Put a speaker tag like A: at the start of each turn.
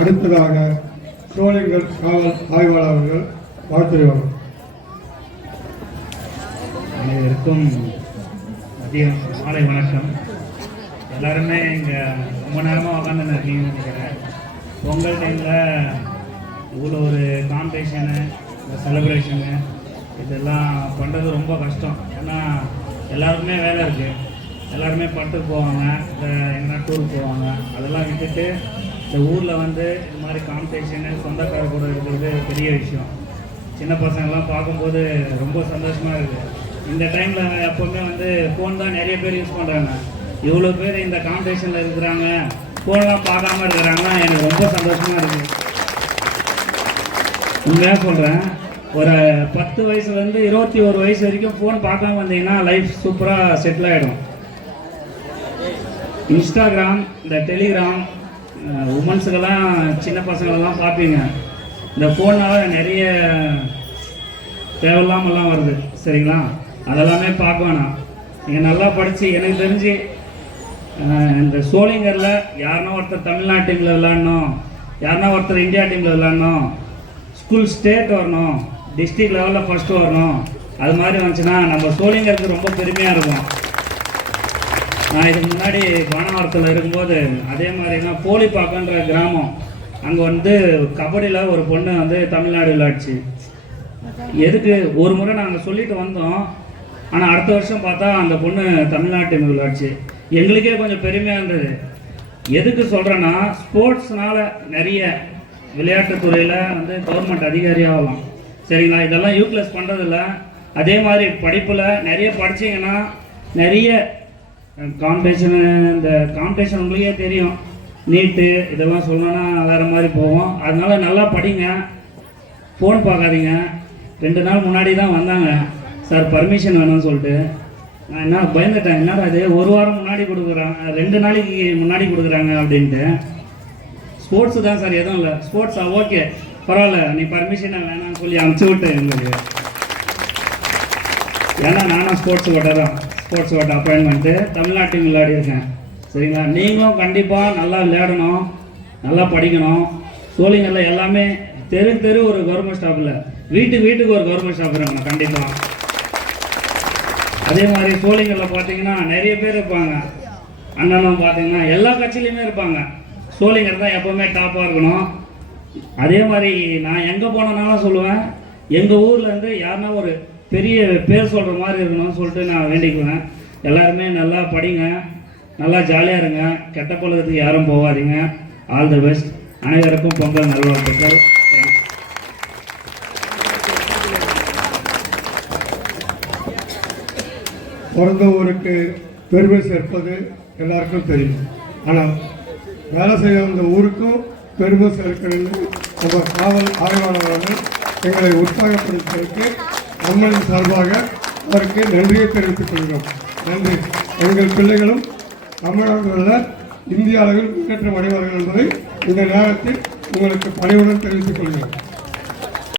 A: அடுத்ததாக சோழிங்கர் காவல் ஆய்வாளர்கள் வாழ்த்துறைவார்கள்
B: அனைவருக்கும் மதியம் மாலை வணக்கம். எல்லாருமே இங்கே ரொம்ப நேரமாக உட்காந்து இருக்கீங்கன்னு நினைக்கிறேன். பொங்கல் டைமில் இவ்வளோ ஒரு காம்படிஷனு இந்த செலிப்ரேஷனு இதெல்லாம் பண்ணுறது ரொம்ப கஷ்டம். ஏன்னா எல்லாருக்குமே வேலை இருக்குது எல்லாருமே படத்துக்கு போவாங்க. இந்த எங்கன்னா டூருக்கு போவாங்க. அதெல்லாம் விட்டுட்டு இந்த ஊரில் வந்து இது மாதிரி காம்படிஷனு சொந்தக்கார கூட இருக்கிறது பெரிய விஷயம். சின்ன பசங்கள்லாம் பார்க்கும்போது ரொம்ப சந்தோஷமாக இருக்குது இந்த டைமில் எப்போவுமே வந்து ஃபோன் தான் நிறைய பேர் யூஸ் பண்ணுறாங்க இவ்வளோ பேர் இந்த காம்படிஷனில் இருக்கிறாங்க. ஃபோன்லாம் பார்க்காம இருக்கிறாங்கன்னா எனக்கு ரொம்ப சந்தோஷமாக இருக்குது உண்மையாக சொல்கிறேன் ஒரு பத்து வயசுலேருந்து இருபத்தி ஒரு வயசு வரைக்கும் ஃபோன் பார்க்காம வந்தீங்கன்னா லைஃப் சூப்பராக செட்டில் ஆகிடும் இன்ஸ்டாகிராம் இந்த டெலிகிராம் உமன்ஸுக்கெல்லாம் சின்ன பசங்களெல்லாம் பார்ப்பீங்க. இந்த ஃபோனால் நிறைய தேவையில்லாமலாம் வருது சரிங்களா? அதெல்லாமே பார்க்க வேணாம். நீங்கள் நல்லா படித்து எனக்கு தெரிஞ்சு இந்த சோளிங்கரில் யாருன்னா ஒருத்தர் தமிழ்நாடு டீமில் விளாடணும் யாருன்னா ஒருத்தர் இந்தியா டீமில் விளாடணும் ஸ்கூல் ஸ்டேட் வரணும் டிஸ்ட்ரிக்ட் லெவலில் ஃபஸ்ட்டு வரணும் அது மாதிரி வந்துச்சுன்னா நம்ம சோழிங்கருக்கு ரொம்ப பெருமையாக இருக்கும். நான் இதுக்கு முன்னாடி பானவாரத்தில் இருக்கும்போது அதே மாதிரினா போலிப்பாக்கன்ற கிராமம். அங்கே வந்து கபடியில் ஒரு பொண்ணு வந்து தமிழ்நாடு விளையாடுச்சு எதுக்கு? ஒரு முறை நாங்கள் சொல்லிட்டு வந்தோம். ஆனால் அடுத்த வருஷம் பார்த்தா அந்த பொண்ணு தமிழ்நாட்டு விளையாடுச்சு எங்களுக்கே கொஞ்சம் பெருமையாக இருந்தது. எதுக்கு சொல்கிறேன்னா ஸ்போர்ட்ஸ்னால நிறைய விளையாட்டுத்துறையில் வந்து கவர்மெண்ட் அதிகாரி ஆகலாம். சரிங்களா? இதெல்லாம் யூட்டிலைஸ் பண்ணுறதில்ல அதே மாதிரி படிப்பில் நிறைய படிச்சீங்கன்னா நிறைய காம்படிஷனு இந்த காம்படிஷன் உங்களுக்கே தெரியும். நீட்டு இதெல்லாம் சொல்லணும்னா வேறு மாதிரி போவோம். அதனால நல்லா படிங்க. ஃபோன் பார்க்காதீங்க. ரெண்டு நாள் முன்னாடி தான் வந்தாங்க. சார் பர்மிஷன் வேணும்னு சொல்லிட்டு. நான் என்ன பயந்துட்டேன். என்னடா அது ஒரு வாரம் முன்னாடி கொடுக்குறாங்க. ரெண்டு நாளைக்கு முன்னாடி கொடுக்குறாங்க அப்படின்ட்டு. ஸ்போர்ட்ஸு தான் சார் எதுவும் இல்லை. ஸ்போர்ட்ஸா ஓகே பரவாயில்ல. நீ பர்மிஷனை வேணாம்னு சொல்லி அனுப்பிச்சி விட்டேன் எங்களுக்கு. ஏன்னா நானும் ஸ்போர்ட்ஸ் கோட்டை தான். ஸ்போர்ட்ஸ் அப்பாயின்மெண்ட்டு தமிழ்நாட்டுக்கு விளையாடியிருக்கேன் சரிங்களா? நீங்களும் கண்டிப்பாக நல்லா விளையாடணும். நல்லா படிக்கணும். சோழிங்கரில் எல்லாமே தெரு தெரு ஒரு கவர்மெண்ட் ஸ்டாஃபில் வீட்டு வீட்டுக்கு வீட்டுக்கு ஒரு கவர்மெண்ட் ஸ்டாஃப் இருக்கணும் கண்டிப்பாக அதே மாதிரி சோழிங்கரில் பார்த்தீங்கன்னா நிறைய பேர் இருப்பாங்க. அண்ணனும் பார்த்தீங்கன்னா எல்லா கட்சியிலையுமே இருப்பாங்க. சோழிங்கர் தான் எப்போவுமே டாப்பாக இருக்கணும். அதே மாதிரி நான் எங்கே போனேனாலும் சொல்லுவேன். எங்கள் ஊர்லேருந்து யாருன்னா ஒரு பெரிய பேர் சொல்கிற மாதிரி இருக்கணும்னு சொல்லிட்டு நான் வேண்டிக்குவேன். எல்லாருமே நல்லா படிங்க. நல்லா ஜாலியாக இருங்க. கெட்ட பழக்கத்துக்கு யாரும் போகாதீங்க. ஆல் தி பெஸ்ட் அனைவருக்கும் பொங்கல் நல்வாழ்த்துக்கள்.
A: பிறந்த ஊருக்கு பெருமை சேர்ப்பது எல்லாருக்கும் தெரியும். ஆனால் வேலை செய்ய அந்த ஊருக்கும் பெருமை சேர்க்கணும்னு நம்ம காவல் ஆய்வாளர்கள் எங்களை உற்சாகப்படுத்துவதற்கு நம்மளின் சார்பாக அவருக்கு நன்றியை தெரிவித்துக் கொள்கிறோம். நன்றி. எங்கள் பிள்ளைகளும் தமிழகத்தில் இந்திய அளவில் முன்னேற்றம் அடைவார்கள் என்பதை இந்த நேரத்தில் உங்களுக்கு பணிவுடன் தெரிவித்துக் கொள்கிறேன்.